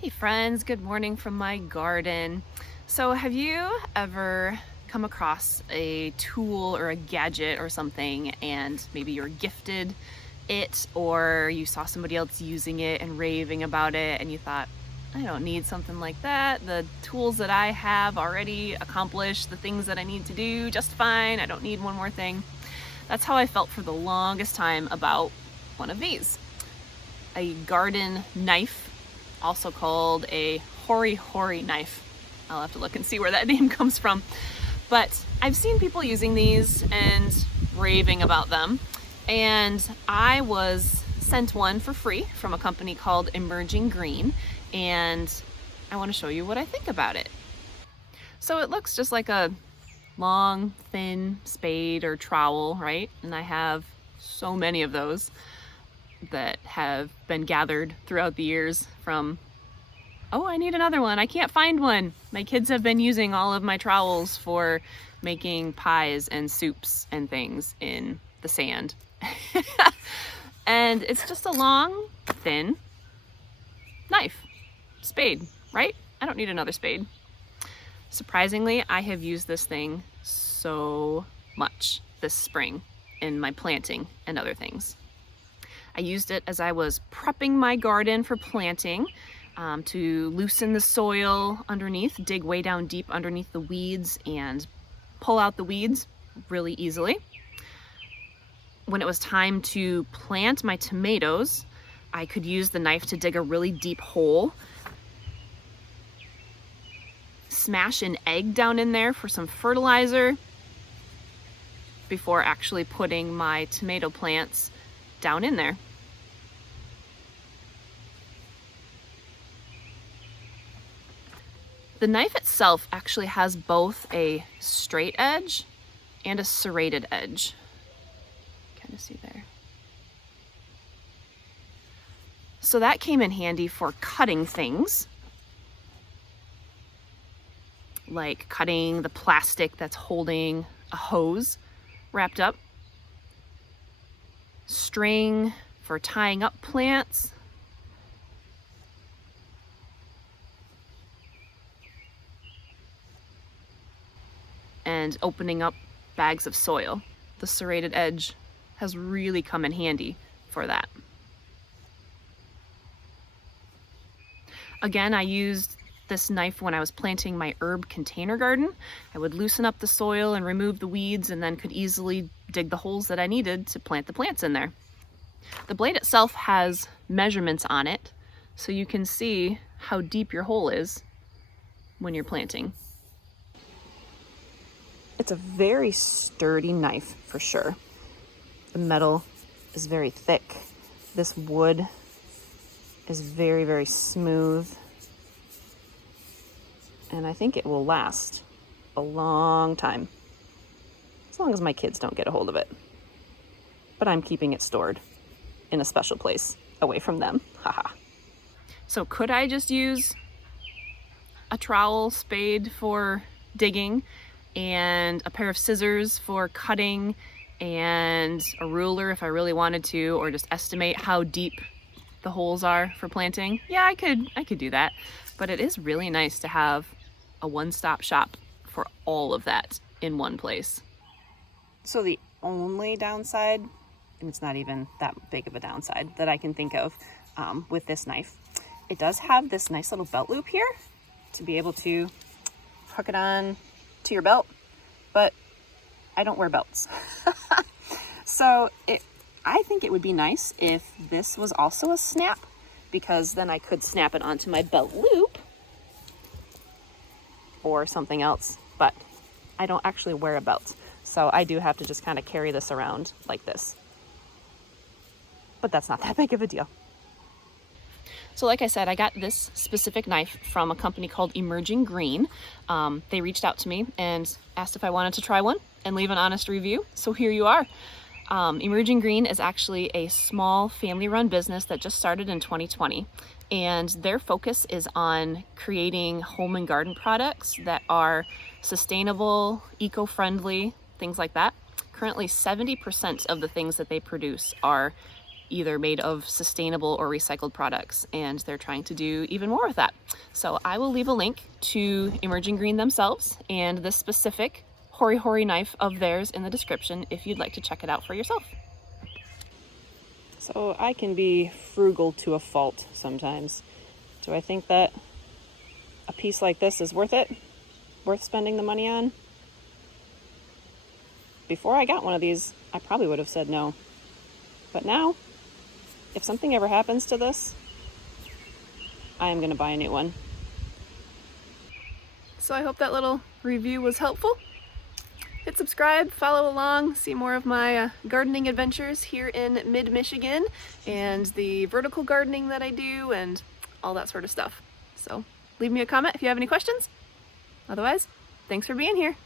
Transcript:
Hey friends, good morning from my garden. So have you ever come across a tool or a gadget or something and maybe you're gifted it or you saw somebody else using it and raving about it and you thought, I don't need something like that. The tools that I have already accomplish the things that I need to do just fine. I don't need one more thing. That's how I felt for the longest time about one of these. A garden knife, also called a Hori Hori knife. I'll have to look and see where that name comes from. But I've seen people using these and raving about them. And I was sent one for free from a company called Emerging Green. And I want to show you what I think about it. So it looks just like a long, thin spade or trowel, right? And I have so many of those that have been gathered throughout the years from, oh, I need another one. I can't find one. My kids have been using all of my trowels for making pies and soups and things in the sand. And it's just a long, thin knife, spade, right? I don't need another spade. Surprisingly, I have used this thing so much this spring in my planting and other things. I used it as I was prepping my garden for planting to loosen the soil underneath, dig way down deep underneath the weeds and pull out the weeds really easily. When it was time to plant my tomatoes, I could use the knife to dig a really deep hole, smash an egg down in there for some fertilizer before actually putting my tomato plants down in there. The knife itself actually has both a straight edge and a serrated edge. Kind of see there. So that came in handy for cutting things, like cutting the plastic that's holding a hose wrapped up, string for tying up plants, and opening up bags of soil. The serrated edge has really come in handy for that. Again, I used this knife when I was planting my herb container garden. I would loosen up the soil and remove the weeds and then could easily dig the holes that I needed to plant the plants in there. The blade itself has measurements on it, so you can see how deep your hole is when you're planting. It's a very sturdy knife for sure. The metal is very thick. This wood is very, very smooth. And I think it will last a long time, as long as my kids don't get a hold of it. But I'm keeping it stored in a special place away from them. Haha. So could I just use a trowel, spade for digging, and a pair of scissors for cutting, and a ruler if I really wanted to, or just estimate how deep the holes are for planting? Yeah, I could do that. But it is really nice to have a one-stop shop for all of that in one place. So the only downside, and it's not even that big of a downside that I can think of with this knife, it does have this nice little belt loop here to be able to hook it on to your belt, but I don't wear belts. So I think it would be nice if this was also a snap, because then I could snap it onto my belt loop or something else, but I don't actually wear a belt. So I do have to just kind of carry this around like this. But that's not that big of a deal. So like I said, I got this specific knife from a company called Emerging Green. They reached out to me and asked if I wanted to try one and leave an honest review. So here you are. Emerging Green is actually a small family-run business that just started in 2020. And their focus is on creating home and garden products that are sustainable, eco-friendly, things like that. Currently, 70% of the things that they produce are either made of sustainable or recycled products, and they're trying to do even more with that. So I will leave a link to Emerging Green themselves and this specific Hori Hori knife of theirs in the description if you'd like to check it out for yourself. So I can be frugal to a fault sometimes. Do I think that a piece like this is worth it? Worth spending the money on? Before I got one of these, I probably would have said no. But now, if something ever happens to this, I am going to buy a new one. So I hope that little review was helpful. Hit subscribe, follow along, see more of my gardening adventures here in mid-Michigan and the vertical gardening that I do and all that sort of stuff. So leave me a comment if you have any questions. Otherwise, thanks for being here.